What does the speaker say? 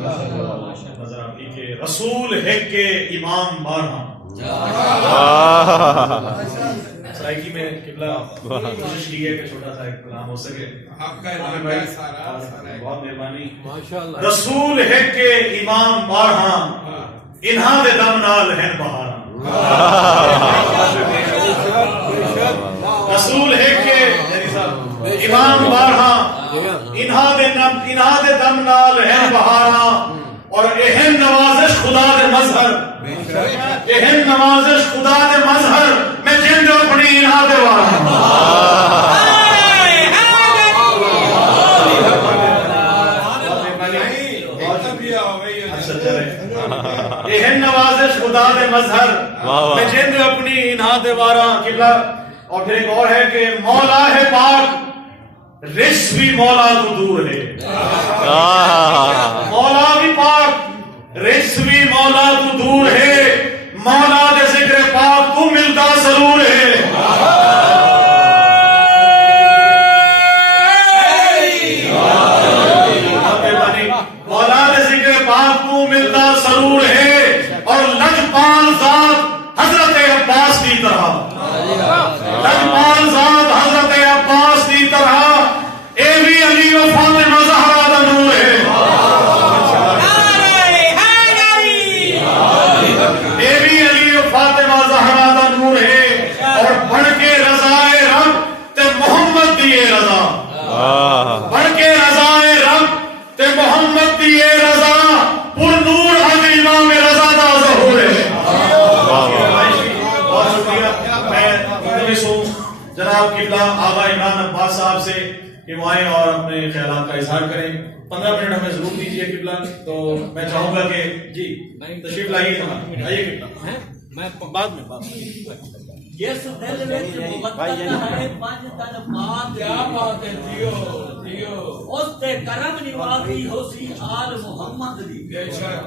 نظر آتی کہ رسول ہے کہ امام بارہاں سرائکی میں قبلہ کوشش کی ہے کہ چھوٹا سا ایک کلام ہو سکے. بہت مہربانی. رسول ہے کہ امام بارہاں انہاں دے دم نال ہیں بہاراں. رسول ہے کہ امام بارہاں انہاں دے دم نال ہیں بہاراں اور اہم نوازش خدا دے مظہر اہم نوازش خدا دے مظہر میں جن اپنی انہاں دے وارہاں. اہم نوازش خدا دے مظہر میں جن اپنی انہاں دے وارہاں. قبلہ. اور پھر ایک اور ہے کہ مولا ہے پاک رس بھی مولا تو دور ہے. مولا بھی پاک رس بھی مولا تو دور ہے. مولا دے ذکر پاک تو ملتا ضرور ہے. مولا دے ذکر پاک تو ملتا ضرور ہے. اور لجپال ذات حضرت عباس کی طرح لجپال ذات حضرت عباس کی طرح اے بھی علی و فاطمہ زہرا دا نور ہے. اے بھی علی و فاطمہ زہرا دا نور ہے. اور بڑھ کے رضائے رب تے محمد دیے رضا. بڑھ کے رضائے رب تے محمد دیے رضا. پر نور حق امام رضا دا ظہور ہے. بہت شکریہ. جناب قبلہ آغا عمران عباس صاحب سے کہ وہ آئیں اور اپنے خیالات کا اظہار کریں. 15 منٹ ہمیں ضرور دیجیے قبلہ. تو میں چاہوں گا کہ جی تشریف لائیے جناب. آئیے قبلہ. میں بعد میں یس دل وچ محبت ہے پنج تن پاک. کیا بات ہے. جیو جیو اس تے کرم نوازی ہو سی آل محمد دی. بے شک.